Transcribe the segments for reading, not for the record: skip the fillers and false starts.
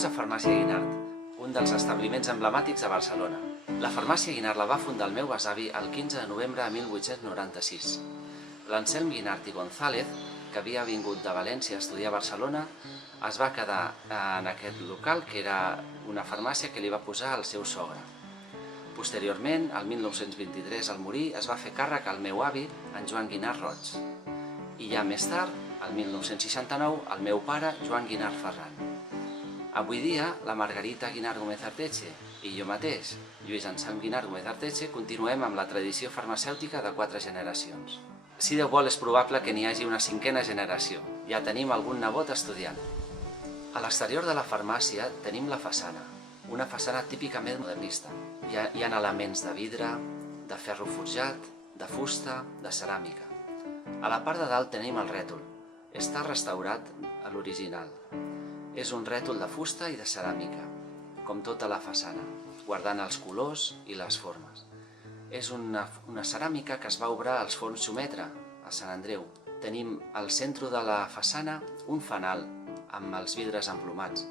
Benvinguts a Farmàcia Guinart, un dels establiments emblemàtics de Barcelona. La Farmàcia Guinart la va fundar el meu besavi el 15 de novembre de 1896. L'Anselm Guinart i González, que havia vingut de València a estudiar a Barcelona, es va quedar en aquest local, que era una farmàcia que li va posar el seu sogre. Posteriorment, el 1923, al morir, es va fer càrrec al meu avi, en Joan Guinart Roig. I ja més tard, el 1969, el meu pare, Joan Guinart Ferran. Avui dia, la Margarita Guinart Gómez Arteche i jo mateix, Lluís Anselm Guinart Gómez Arteche, continuem amb la tradició farmacèutica de 4 generacions. Si Déu vol, és probable que n'hi hagi una 5a generació. Ja tenim algun nebot estudiant. A l'exterior de la farmàcia tenim la façana, una façana típicament modernista. Hi ha elements de vidre, de ferro forjat, de fusta, de ceràmica. A la part de dalt tenim el rètol. Està restaurat a l'original. És un rètol de fusta i de ceràmica, com tota la façana, guardant els colors i les formes. És una ceràmica que es va obrar als forns Xumetra, a Sant Andreu. Tenim al centre de la façana un fanal amb els vidres emplomats.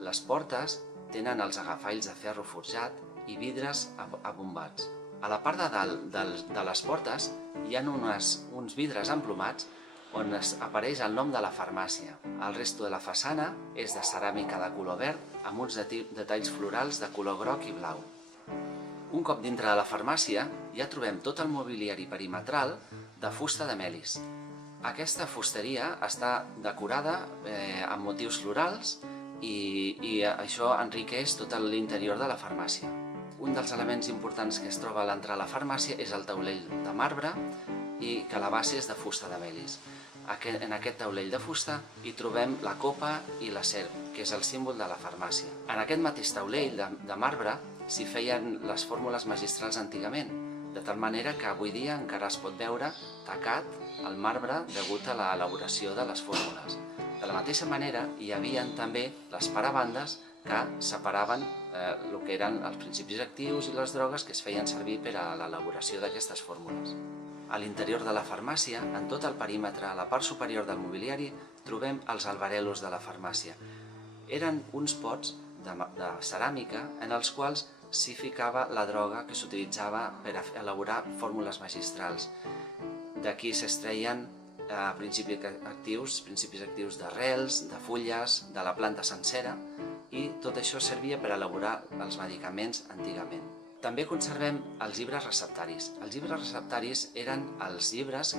Les portes tenen els agafalls de ferro forjat i vidres abombats. A la part de dalt de les portes hi ha uns vidres emplomats on apareix el nom de la farmàcia. El resto de la façana és de ceràmica de color verd amb uns detalls florals de color groc i blau. Un cop dintre de la farmàcia ja trobem tot el mobiliari perimetral de fusta de melis. Aquesta fusteria està decorada amb motius florals i això enriqueix tot l'interior de la farmàcia. Un dels elements importants que es troba a l'entrar a la farmàcia és el taulell de marbre i que la base és de fusta de melis. En aquest taulell de fusta hi trobem la copa i la serp, que és el símbol de la farmàcia. En aquest mateix taulell de marbre s'hi feien les fórmules magistrals antigament, de tal manera que avui dia encara es pot veure tacat el marbre degut a l'elaboració de les fórmules. De la mateixa manera hi havia també les parabandes que separaven el que eren els principis actius i les drogues que es feien servir per a l'elaboració d'aquestes fórmules. A l'interior de la farmàcia, en tot el perímetre, a la part superior del mobiliari, trobem els albarellos de la farmàcia. Eren uns pots de ceràmica en els quals s'hi ficava la droga que s'utilitzava per elaborar fórmules magistrals. D'aquí s'extreien principis actius d'arrels, de fulles, de la planta sencera, i tot això servia per elaborar els medicaments antigament. També conservem els llibres receptaris. Els llibres receptaris eren els llibres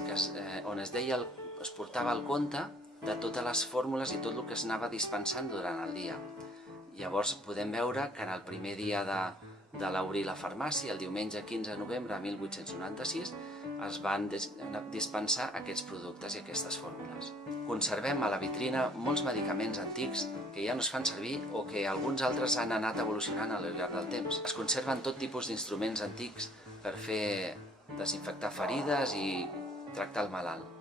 on es portava el compte de totes les fórmules i tot el que es anava dispensant durant el dia. Llavors podem veure que en el primer dia de l'obrir la farmàcia, el diumenge 15 de novembre de 1896, es van dispensar aquests productes i aquestes fórmules. Conservem a la vitrina molts medicaments antics que ja no es fan servir o que alguns altres han anat evolucionant al llarg del temps. Es conserven tot tipus d'instruments antics per fer desinfectar ferides i tractar el malalt.